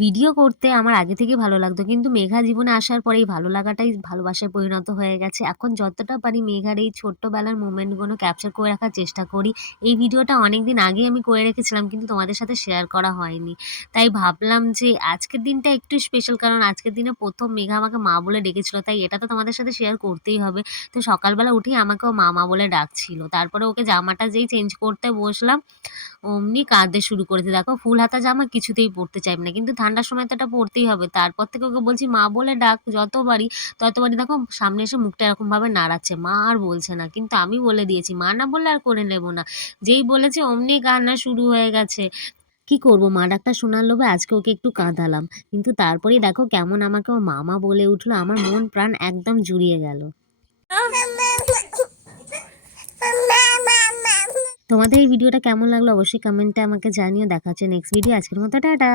Video করতে আমার আগে থেকে ভালো লাগতো। কিন্তু মেঘা জীবনে আসার পরে এই ভালো লাগাটাই ভালোবাসায় পরিণত হয়ে গেছে। এখন যতটা পারি মেঘার এই ছোট্টবেলার মোমেন্টগুলো ক্যাপচার করে রাখার চেষ্টা করি। এই ভিডিওটা অনেকদিন আগেই আমি করে রেখেছিলাম কিন্তু তোমাদের সাথে শেয়ার করা হয়নি। তাই ভাবলাম যে আজকের দিনটা একটু স্পেশাল, কারণ আজকের দিনে ১ম মেঘা আমাকে মা বলে ডেকেছিল। তাই এটা তো তোমাদের সাথে শেয়ার করতেই হবে। তো সকালবেলা উঠেই আমাকেও মা বলে ডাকছিল। তারপরে ওকে জামাটা যেই চেঞ্জ করতে বসলাম অমনি কাঁদতে শুরু করেছে। দেখো ফুল হাতা জামা কিছুতেই পরতে চাইবে না। কিন্তু ঠান্ডার সময় তো এটা পরতেই হবে। তারপর থেকে ওকে বলছি মা বলে ডাক ততবারই দেখো সামনে এসে মুখটা এরকমভাবে নাড়াচ্ছে। মা আর বলছে না। কিন্তু আমি বলে দিয়েছি মা না বললে আর করে নেব না। যেই বলেছে অমনি কান্না শুরু হয়ে গেছে। কি করব, মা ডাকটা শোনার লোভে আজকে ওকে একটু কাঁদালাম। কিন্তু তারপরেই দেখো কেমন আমাকে ও মামা বলে উঠলো। আমার মন প্রাণ একদম জুড়িয়ে গেল। তোমাদের এই ভিডিওটা কেমন লাগলো অবশ্যই কমেন্টে আমাকে জানিও। দেখা হচ্ছে নেক্সট ভিডিও। আজকের মতো টাটা।